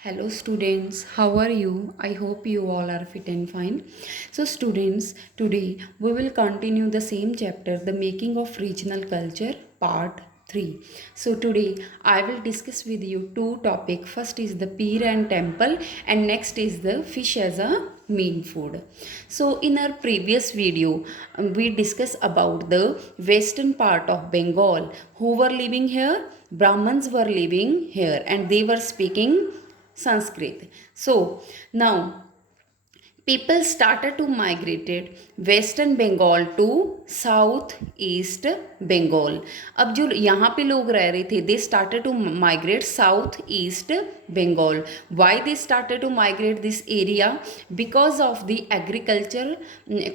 Hello students, how are you? I hope you all are fit and fine. So students, today we will continue the same chapter, the making of regional culture, part 3. So today I will discuss with you two topics. First is the pier and temple and next is the fish as a main food. So in our previous video, we discussed about the western part of Bengal. Who were living here? Brahmins were living here and they were speaking Sanskrit. So now people started to migrated western Bengal to south east Bengal. अब जो यहाँ पे लोग रह रहे थे they started to migrate south east Bengal. Why they started to migrate this area? Because of the agriculture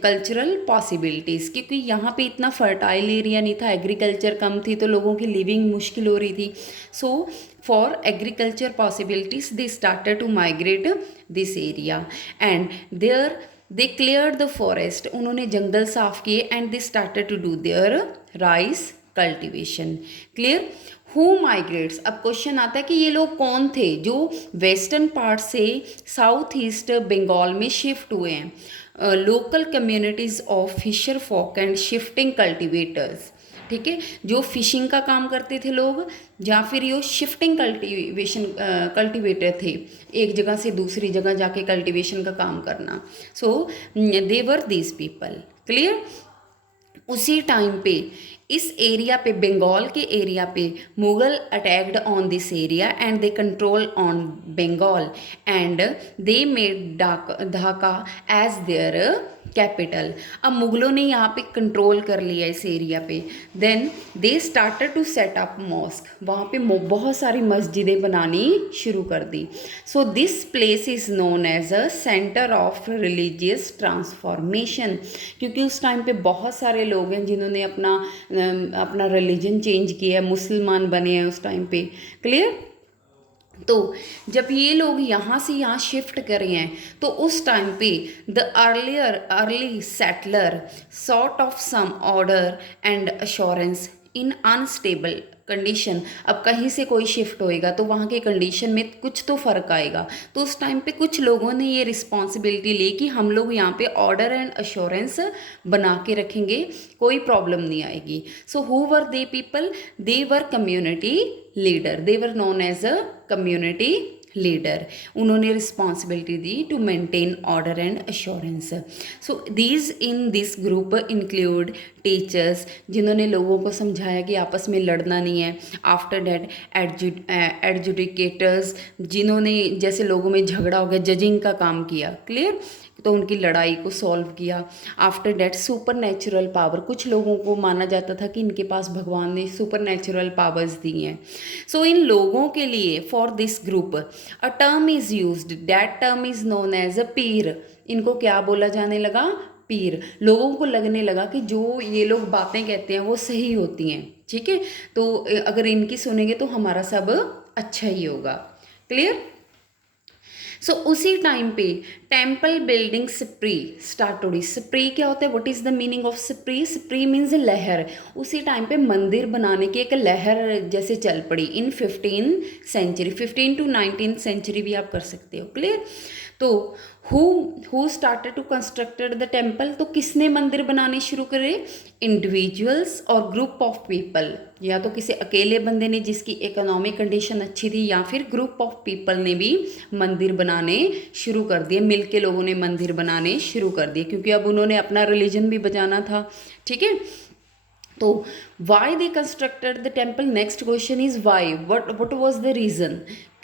cultural possibilities, क्योंकि यहाँ पे इतना फर्टाइल एरिया नहीं था, एग्रीकल्चर कम थी तो लोगों की लिविंग मुश्किल हो रही थी. So for agriculture possibilities they started to migrate this area and there they clear the forest. उन्होंने जंगल साफ किए and they started to do their rice cultivation. Clear? Who migrates? अब क्वेश्चन आता है कि ये लोग कौन थे जो वेस्टर्न पार्ट से साउथ ईस्ट बंगाल में शिफ्ट हुए हैं? Local communities of fisher folk and shifting cultivators. ठीक है, जो फिशिंग का काम करते थे लोग या फिर ये शिफ्टिंग कल्टिवेटर थे, एक जगह से दूसरी जगह जाके कल्टिवेशन का काम करना. So they were these people. Clear? उसी टाइम पे इस एरिया पे, बंगाल के एरिया पे, Mughal attacked on this area and they control on Bengal and they made Dhaka as their capital. अब मुगलों ने यहाँ पे कंट्रोल कर लिया इस एरिया पे. Then they started to set up mosque. वहाँ पे बहुत सारी मस्जिदें बनानी शुरू कर दी. So this place is known as a centre of religious transformation, क्योंकि उस टाइम पे बहुत सारे लोग हैं जिन्होंने अपना रिलीजन चेंज किया है, मुसलमान बने हैं उस टाइम पे. क्लियर? तो जब ये लोग यहाँ से यहाँ शिफ्ट करे हैं तो उस टाइम पे the early settler sort of some order and assurance in unstable condition. अब कहीं से कोई शिफ्ट होएगा तो वहाँ के कंडीशन में कुछ तो फ़र्क आएगा. तो उस टाइम पे कुछ लोगों ने ये रिस्पॉन्सिबिलिटी ली कि हम लोग यहाँ पे ऑर्डर एंड अश्योरेंस बना के रखेंगे, कोई प्रॉब्लम नहीं आएगी. So who were they people? They were community leader. They were known as a community leader. उन्होंने रिस्पॉन्सिबिलिटी दी to maintain order and assurance. So these in this group include teachers, जिन्होंने लोगों को समझाया कि आपस में लड़ना नहीं है. आफ्टर डैट एडजुडिकेटर्स, जिन्होंने जैसे लोगों में झगड़ा हो गया जजिंग का काम किया. क्लियर? तो उनकी लड़ाई को सॉल्व किया. After that super natural power, कुछ लोगों को माना जाता था कि इनके पास भगवान ने सुपर नेचुरल पावर्स दी हैं. सो इन लोगों के लिए for this group a term is used, that term is known as a pir. इनको क्या बोला जाने लगा? पीर. लोगों को लगने लगा कि जो ये लोग बातें कहते हैं वो सही होती हैं. ठीक है, तो अगर इनकी सुनेंगे तो हमारा सब अच्छा ही होगा. क्लियर? सो उसी टाइम पे टेम्पल बिल्डिंग स्प्री स्टार्ट हो रही. स्प्री क्या होता है? What is the meaning of स्प्री? स्प्री means लहर. उसी टाइम पे मंदिर बनाने की एक लहर जैसे चल पड़ी इन 15 सेंचुरी. 15 to 19 सेंचुरी भी आप कर सकते हो. क्लियर? तो who started to constructed the temple? तो किसने मंदिर बनाने शुरू करे? इंडिविजुअल्स और ग्रुप ऑफ पीपल. या तो किसी अकेले बंदे ने जिसकी इकोनॉमिक कंडीशन अच्छी थी, या फिर ग्रुप ऑफ पीपल ने भी मंदिर बनाने शुरू कर दिए. मिल के लोगों ने मंदिर बनाने शुरू कर दिए क्योंकि अब उन्होंने अपना रिलीजन भी बचाना था. ठीक है, तो why they constructed the temple? Next question is why. What was the reason?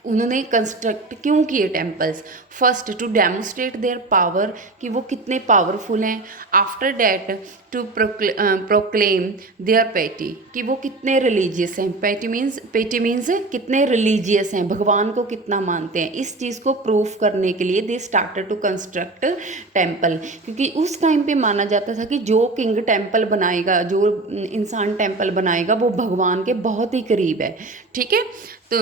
उन्होंने कंस्ट्रक्ट क्यों किए temples? First to demonstrate their power, कि वो कितने पावरफुल हैं. After that to proclaim their piety, कि वो कितने रिलीजियस हैं. पैटी मीन्स कितने रिलीजियस हैं, भगवान को कितना मानते हैं. इस चीज़ को प्रूफ करने के लिए they started to construct temple, क्योंकि उस टाइम पे माना जाता था कि जो किंग टेम्पल बनाएगा, जो इंसान टेम्पल बनाएगा वो भगवान के बहुत ही करीब है. ठीक है, तो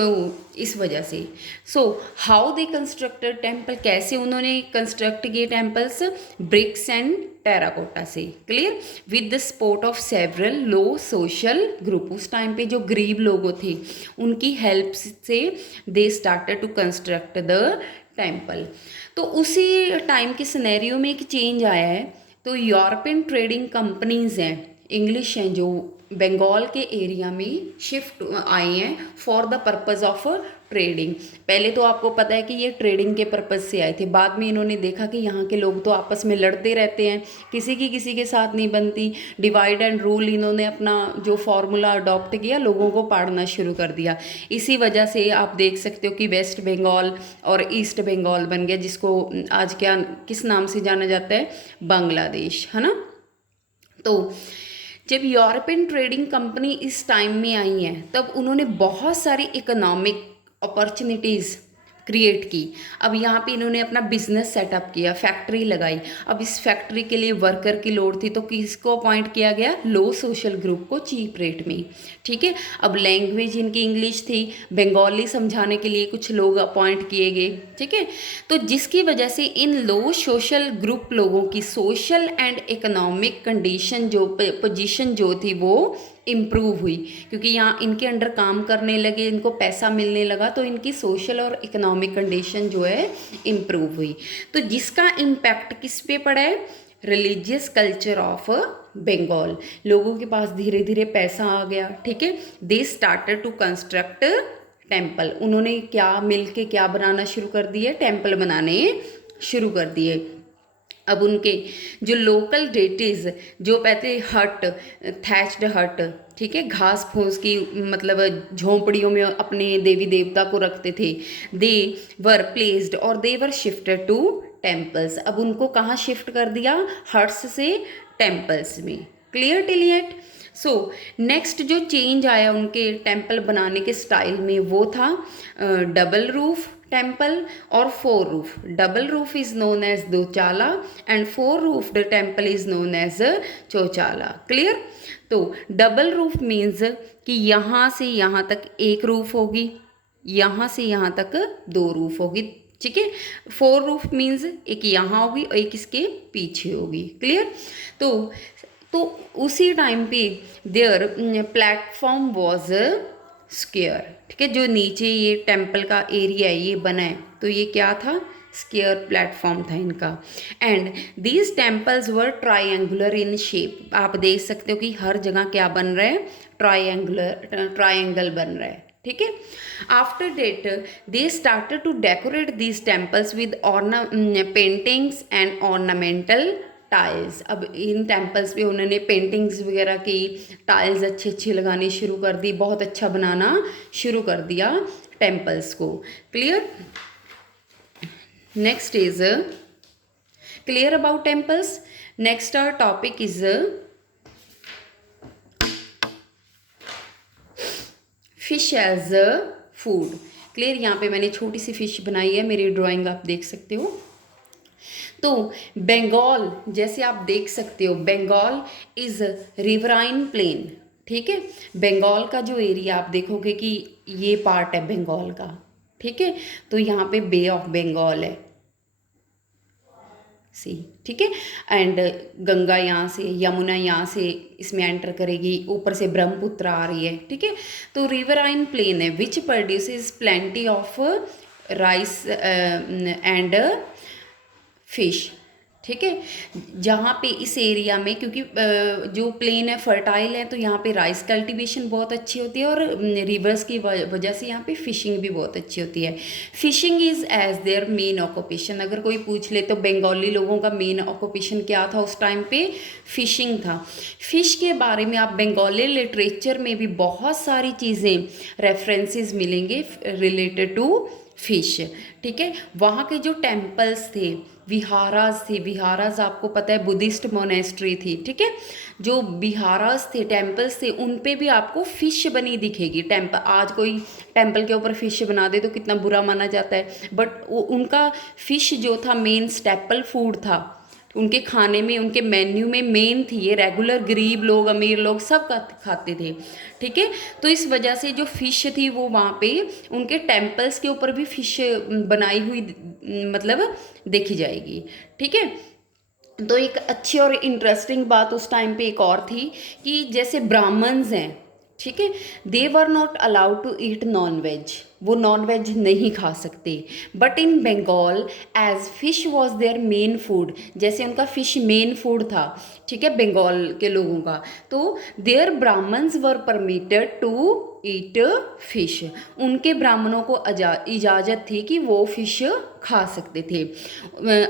इस वजह से. So how they constructed temple, कैसे उन्होंने कंस्ट्रक्ट किए टेम्पल्स? ब्रिक्स एंड टेराकोटा से, clear, with the support of several low social group. उस टाइम पे जो गरीब लोगों थे उनकी हेल्प से they started to construct the temple. तो उसी टाइम के सिनेरियो में एक चेंज आया है। तो यूरोपियन ट्रेडिंग कंपनीज हैं, इंग्लिश हैं, जो बंगाल के एरिया में शिफ्ट आई हैं for the purpose of trading. पहले तो आपको पता है कि ये ट्रेडिंग के पर्पज़ से आए थे, बाद में इन्होंने देखा कि यहाँ के लोग तो आपस में लड़ते रहते हैं, किसी की किसी के साथ नहीं बनती, डिवाइड एंड रूल इन्होंने अपना जो फार्मूला अडॉप्ट किया, लोगों को पाड़ना शुरू कर दिया। इसी वजह से आप देख सकते हो कि वेस्ट बंगाल और ईस्ट बंगाल बन गया, जिसको आज क्या किस नाम से जाना जाता है, बांग्लादेश, है ना। तो जब यूरोपियन ट्रेडिंग कंपनी इस टाइम में आई हैं तब उन्होंने बहुत सारी इकोनॉमिक अपॉर्चुनिटीज़ क्रिएट की। अब यहाँ पे इन्होंने अपना बिजनेस सेटअप किया, फैक्ट्री लगाई। अब इस फैक्ट्री के लिए वर्कर की लोड थी, तो किसको अपॉइंट किया गया, लो सोशल ग्रुप को चीप रेट में, ठीक है। अब लैंग्वेज इनकी इंग्लिश थी, बंगाली समझाने के लिए कुछ लोग अपॉइंट किए गए, ठीक है। तो जिसकी वजह से इन लो सोशल ग्रुप लोगों की सोशल एंड इकोनॉमिक कंडीशन जो पोजीशन जो थी वो इम्प्रूव हुई, क्योंकि यहाँ इनके अंडर काम करने लगे, इनको पैसा मिलने लगा, तो इनकी सोशल और इकोनॉमिक कंडीशन जो है इम्प्रूव हुई। तो जिसका इम्पैक्ट किस पे पड़ा है, रिलीजियस कल्चर ऑफ बंगाल। लोगों के पास धीरे धीरे पैसा आ गया, ठीक है। They started to construct temple. उन्होंने क्या मिल के क्या बनाना शुरू कर दिए, टेम्पल बनाने शुरू कर दिए। अब उनके जो लोकल डेटीज जो कहते हट, थैच्ड हट, ठीक है, घास फूस की मतलब झोंपड़ियों में अपने देवी देवता को रखते थे, दे वर प्लेस्ड और दे वर शिफ्टेड टू टेम्पल्स। अब उनको कहाँ शिफ्ट कर दिया, हट्स से टेम्पल्स में, clear till yet. So next जो चेंज आया उनके टेम्पल बनाने के स्टाइल में वो था डबल रूफ टेम्पल और four roof. Double roof is known as दोचाला and four roofed temple is known as चौचाला, क्लियर। तो डबल रूफ मीन्स कि यहाँ से यहाँ तक एक रूफ होगी, यहाँ से यहाँ तक दो रूफ होगी, ठीक है। फोर रूफ मीन्स एक यहाँ होगी और एक इसके पीछे होगी, क्लियर। तो उसी टाइम पे देयर प्लेटफॉर्म वॉज स्क्वायर, ठीक है। जो नीचे ये टेम्पल का एरिया है ये बना है, तो ये क्या था, स्क्वायर प्लेटफॉर्म था इनका। And these temples were triangular in shape. आप देख सकते हो कि हर जगह क्या बन रहा है, ट्राइंगल बन रहा है, ठीक है। After that they started to decorate these temples with paintings and ornamental tiles. अब इन टेम्पल्स पे उन्होंने पेंटिंग्स वगैरह की, टाइल्स अच्छे अच्छे लगाने शुरू कर दी, बहुत अच्छा बनाना शुरू कर दिया टेम्पल्स को, clear. Next is clear about temples. Next our topic is fish as a food, clear. यहाँ पे मैंने छोटी सी फिश बनाई है, मेरी ड्राइंग आप देख सकते हो। तो बंगाल जैसे आप देख सकते हो, बंगाल इज रिवराइन प्लेन, ठीक है। बंगाल का जो एरिया आप देखोगे कि ये पार्ट है बंगाल का, ठीक है। तो यहाँ पे बे ऑफ बंगाल है, सी, ठीक है। एंड गंगा यहाँ से, यमुना यहाँ से इसमें एंटर करेगी, ऊपर से ब्रह्मपुत्र आ रही है, ठीक है। तो रिवराइन प्लेन है which produces plenty of rice and fish, ठीक है। जहाँ पे इस एरिया में, क्योंकि जो प्लेन है फर्टाइल है, तो यहाँ पे राइस कल्टीवेशन बहुत अच्छी होती है और रिवर्स की वजह से यहाँ पे फिशिंग भी बहुत अच्छी होती है। Fishing is as their main occupation. अगर कोई पूछ ले तो बंगाली लोगों का मेन ऑक्यूपेशन क्या था उस टाइम पे, फिशिंग था। फिश के बारे में आप बंगाली लिटरेचर में भी बहुत सारी चीज़ें रेफरेंसेस मिलेंगे रिलेटेड टू फिश, ठीक है। वहाँ के जो टेम्पल्स थे, विहारास थे, विहारास आपको पता है बुद्धिस्ट मोनेस्ट्री थी, ठीक है। जो विहारास थे, टेम्पल्स थे, उन पे भी आपको फिश बनी दिखेगी। टेम्पल, आज कोई टेम्पल के ऊपर फिश बना दे तो कितना बुरा माना जाता है, बट उनका फिश जो था मेन स्टेपल फूड था उनके खाने में, उनके मेन्यू में मेन थी। ये रेगुलर गरीब लोग, अमीर लोग सब खाते थे, ठीक है। तो इस वजह से जो फिश थी वो वहाँ पे उनके टेम्पल्स के ऊपर भी फिश बनाई हुई मतलब देखी जाएगी, ठीक है। तो एक अच्छी और इंटरेस्टिंग बात उस टाइम पे एक और थी कि जैसे ब्राह्मण्स हैं, ठीक है, they were not allowed to eat non veg, वो नॉन वेज नहीं खा सकते। But in Bengal as fish was their main food, जैसे उनका फिश मेन फूड था, ठीक है, बंगाल के लोगों का, तो their Brahmins were permitted to eat fish, उनके ब्राह्मणों को इजाज़त थी कि वो फिश खा सकते थे।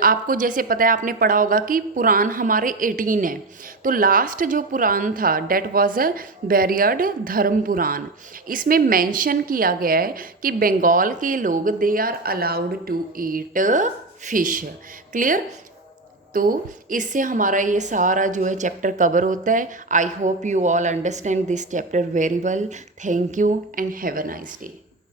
आपको जैसे पता है, आपने पढ़ा होगा कि पुराण हमारे 18 है, तो लास्ट जो पुराण था डेट वॉज अ बैरियर्ड धर्म पुराण, इसमें मेंशन किया गया है कि बंगाल के लोग they are allowed to eat fish. Clear? तो इससे हमारा ये सारा जो है चैप्टर कवर होता है। I hope you all understand this chapter very well. Thank you and have a nice day.